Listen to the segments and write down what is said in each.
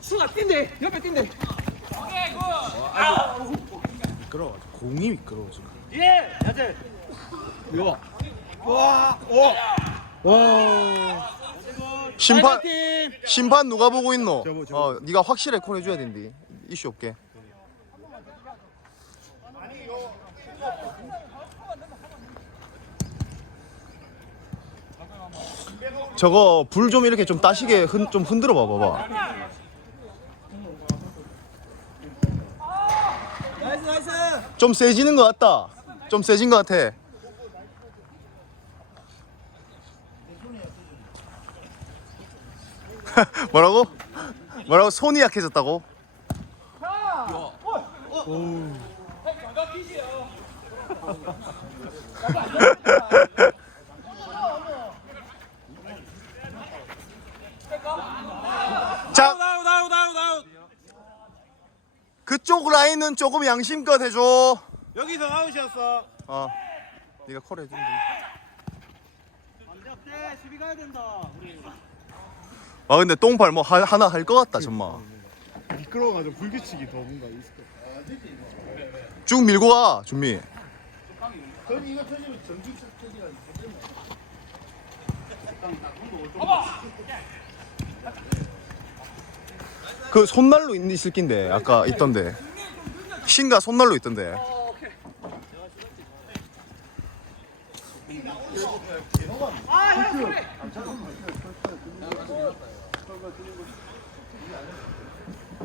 수가 뛴대 옆에 뛴대 미끄러워. 공이 미끄러워 지금. 예 야재 이거 봐. 와, 오. 와. 심판 팀 심판 누가 보고 있노? 저거, 저거. 어, 네가 확실히 콜 해줘야 된디. 이슈 없게. 저거 불 좀 이렇게 좀 따시게 흔, 좀 흔들어 봐 봐봐. 나이스 나이스 좀 세지는 것 같다. 좀 세진 것 같아. 뭐라고? 뭐라고? 손이 약해졌다고? 자, 아웃 아웃 아웃 아웃. 라인은 조금 양심껏 해줘. 여기서 아웃이었어. 어, 네가 콜 해주면 돼. 안돼 안돼 수비 가야 된다 우리 아 근데 똥발 뭐 하, 하나 할 것 같다 정말. 미끄러워가지고 불규칙이 더 뭔가 있을 것쭉 밀고 가 준비. 그 손난로 있- 있을 낀데 아까 있던데 신가 손난로 있던데.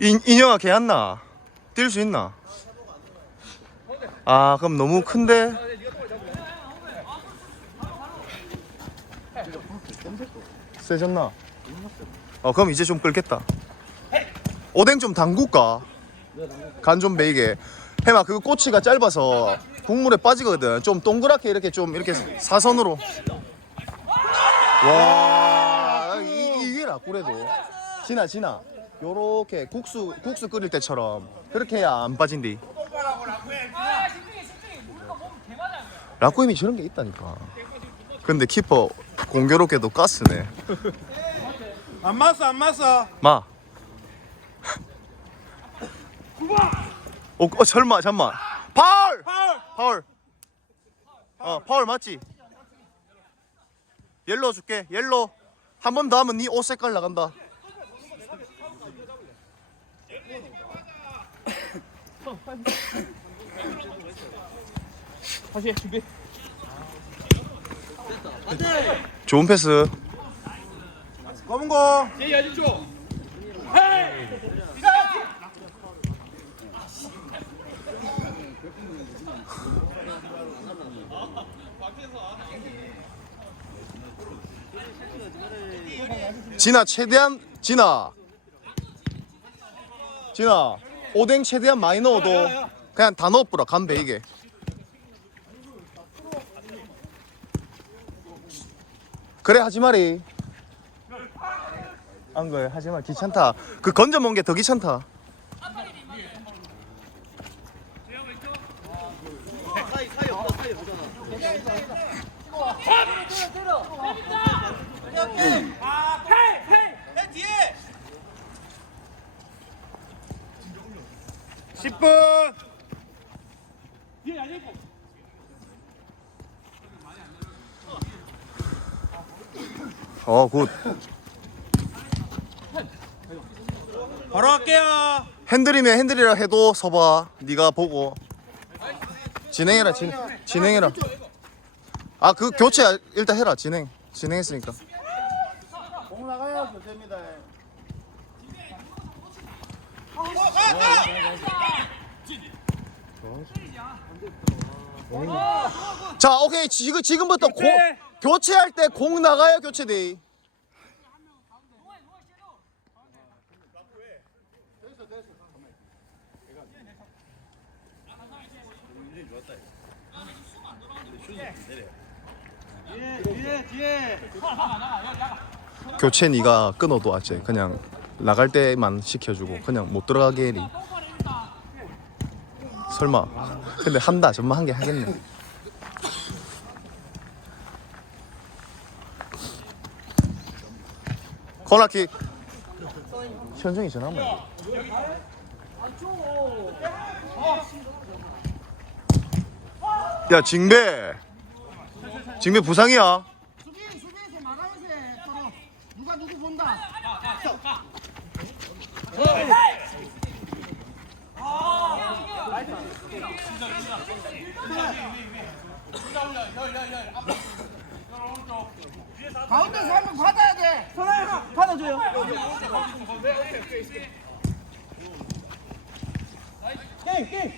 인, 인형아 걔 안나. 뛸 수 있나? 아 그럼 너무 큰데? 세졌나? 어 그럼 이제 좀 끓겠다. 오뎅 좀 담글까 간 좀 베이게. 해마 그 꼬치가 짧아서 국물에 빠지거든. 좀 동그랗게 이렇게 좀 이렇게 사선으로. 와 이, 이게 라꾸래도. 지나 지나 요렇게 국수 국수 끓일 때처럼 그렇게 해야 안 빠진디. 라꾸임이 저런 게 있다니까. 근데 키퍼 공교롭게도 가스네. 안 맞어 안 맞어. 마. 어, 어 설마 잠만. 파울! 파울. 파울. 어, 파울 맞지? 옐로 줄게. 옐로. 한 번 더 하면 네 옷 색깔 나간다. 다시 준비 좋은 패스. 검은 거. 제이 야지 쪽 진아 최대한 진아. 진아. 오뎅 최대한 많이 넣어도 그냥 다 넣어뿌라 간 베이게. 그래 하지 마리. 안 그래 하지 마 귀찮다. 그 건져 먹은 게더 귀찮다. 뒤에 10분. 뒤에 야지 있고 어 굿. 바로 할게요. 핸들이면 핸들이라 해도 서봐. 네가 보고 진행해라 진 진행해라. 아 그 교체 일단 해라 진행 진행했으니까. 공. 자 오케이 지금 지금부터 고, 교체할 때 공 나가야 교체 돼. 뒤에 뒤에 뒤에 교체 네가 끊어도 아재 그냥 나갈 때만 시켜주고 그냥 못 들어가게 해리. 설마. 근데 한다. 전마 한개 하겠네. 코너킥. 현정이 전화 한번. 해. 야 징배. 징배 부상이야. 수비 수비에서 막아야지 서로 누가 누구 본다 가운데서 돼 선아야 받아줘요 게임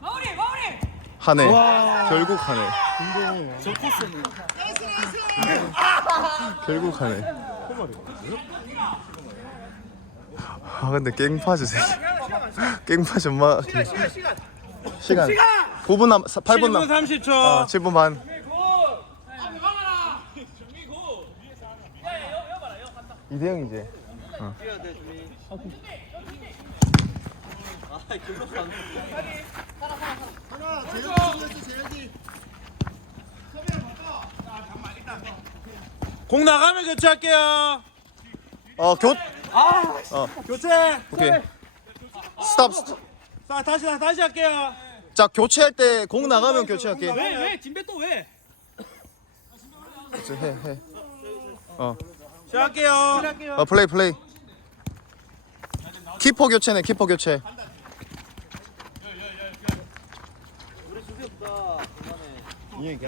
마무리 마무리 하네. 결국 하네. 결국 하네. 아 근데 깽파 주세요. 깽파 정말 시간 9분 남 8분 남 30초. 아, 7분 반. 이대영 이제. 아 재혁이 공 나가면 교체할게요. 어 교. 교체. 오케이. 스탑. 스탑. 자 다시 다시 할게요. 자 교체할 때 공 나가면 교체할게. 왜 왜 진배 또 왜? 해 해. 어. 시작할게요. 어 플레이 플레이. 키퍼 교체네 키퍼 교체. 그만해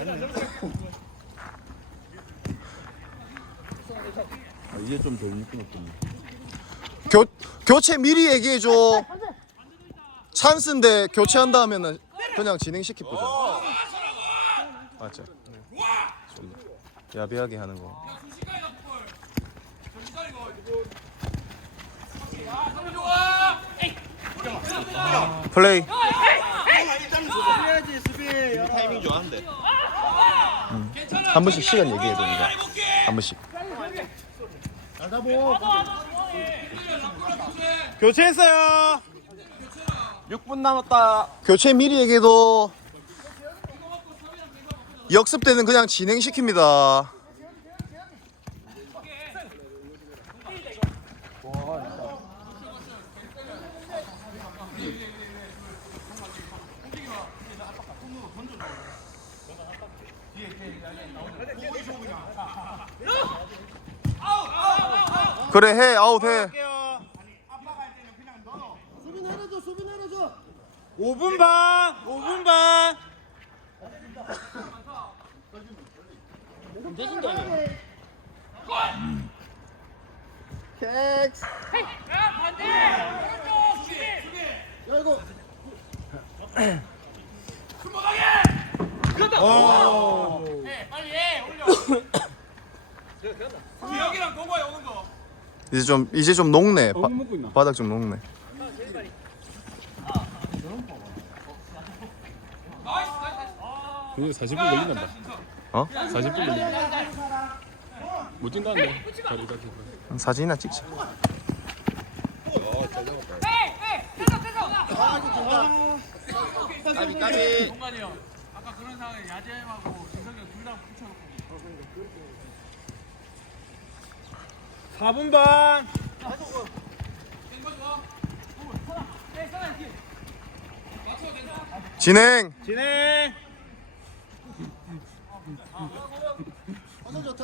이제 좀덜 느낌 없겠네. 교 교체 미리 얘기해 줘. 찬스인데 교체한다 하면은 그냥 진행시키 보자. 맞죠? 좀 야비하게 하는 거. 플레이. 수비해야지 수비 타이밍 한 번씩 시간 얘기해 됩니다. 한 번씩. 교체했어요. 6분 남았다. 교체 미리 얘기해도 역습 때는 그냥 진행시킵니다. 그래 해 아웃 해. 수비 내려줘 수비 내려줘 5분 반. 5분 반. 야 반대 오른쪽 수비 야 이거 해 빨리 해 올려 여기랑 동거에 오는 거 이제 좀 이제 좀 녹네. 바, 바닥 좀 녹네. 그게 40분 걸린다 봐. 어? 40분 걸린다. 못 뛴다는데. 다리 다리. 사진이나 찍자. 까비 까비 아까 그런 상황에 야재하고 진석이 형둘다 붙여놓고 4분 반. 진행. 진행. 어서 좋다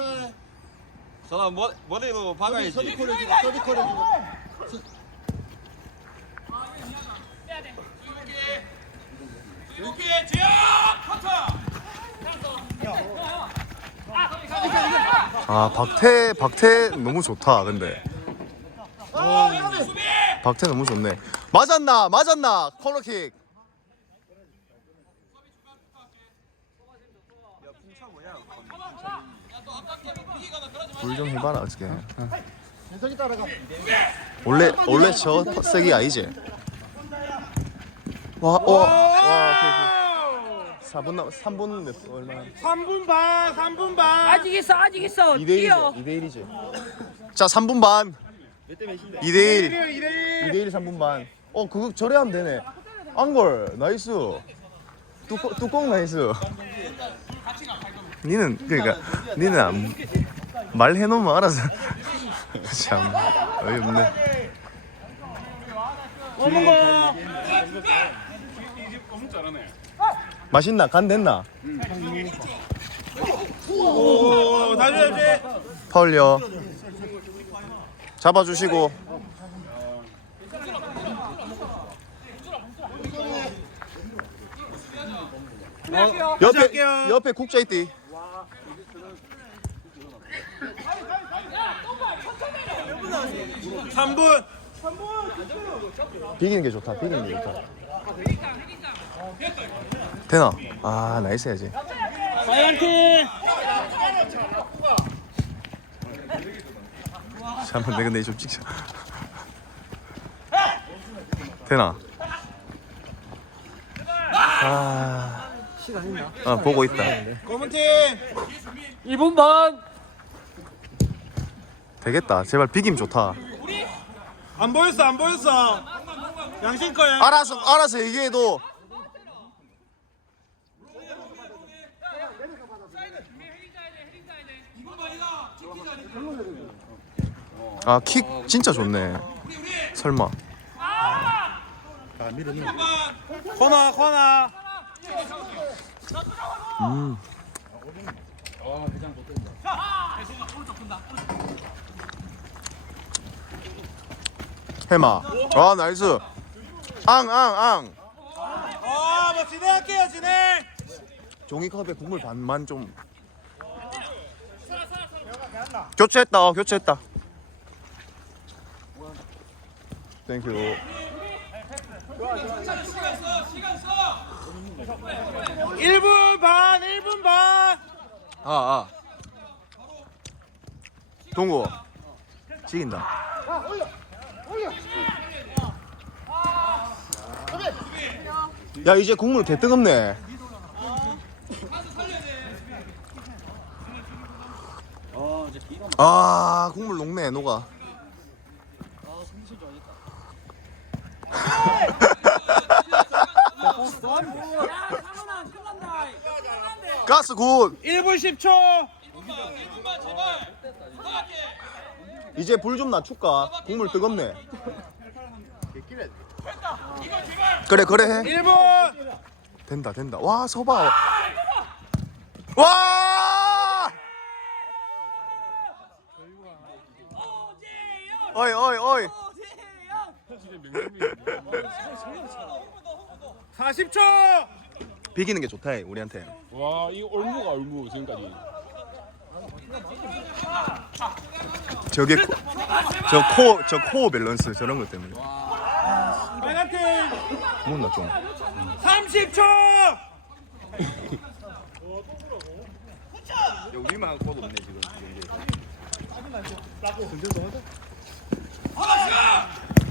저는 머, 머리로 박아야지. 서비콜 해주고 서비콜 해주고 오케이 지영 커터 아 박태 박태 너무 좋다. 근데 박태 너무 좋네. 맞았나 맞았나 코너킥. 불좀 해봐라 어떻게. 원래 원래 저 색이 아니지. 와, 와, 와, 오케이, 오케이. 4분 남 3분 몇 얼마? 3분 반 3분 반 아직 있어 아직 있어 2대 뛰어 1이지. 2대 1이지. 자, 3분 반. 2대 1. 2대1 2대1 3분 반. 어, 그거 저래 하면 되네. 안걸. 나이스. 뚜껑 뚜껑 나이스. 니는 그러니까 니는 안, 말해 놓으면 알아서. 참 어이없네. 잘하네. 맛있나? 간 됐나? 오 다시 다시 파울려. 잡아 주시고. 옆에 할게요. 옆에 국자 있디. 삼분 비기는 게 좋다. 비기는 게 좋다. 되나? 아 나이스 해야지. 빨간팀 잠깐만 내가 내좀 찍자. 되나? 아. 시간 있나? 아 보고 있다. 검은팀 1분 반 되겠다. 제발 비김 좋다. 안 보였어 안 보였어 양심 거야 알아서 알아서 얘기해도. 아 킥 진짜 좋네. 설마. 코너 코너 음. 해마. 아 나이스. 앙앙 앙. 어뭐 진행할게요 진행 종이컵에 국물 반만 좀. 교체했다. 어, 교체했다. 땡큐. 일분반 1분 반 아, 아. 동구. 지긴다. 야, 이제 국물 개 뜨겁네. 아, 국물 녹네, 녹아. 가스 굿. 1분 10초 이제 불 좀 낮출까? 국물 뜨겁네. 그래 그래 해. 1분 된다 된다. 와 서봐. 와. 어이 어이 어이. 40초 비기는 게 좋다 해, 우리한테. 와, 이 올무가 올무 지금까지. 저게 저코 저 코어 밸런스 저런 것 때문에. 못나 좀. 30초 우리만 꼴 없네 지금.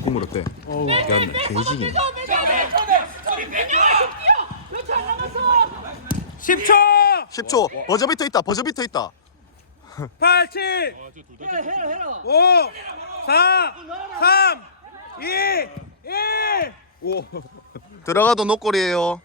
국물 어때? 야, 개지기. 10초 10초. 버저비터 있다. 버저비터 있다. 8 7 아, 저둘다 진짜. 5 4 3 2 1 들어가도 노골이에요.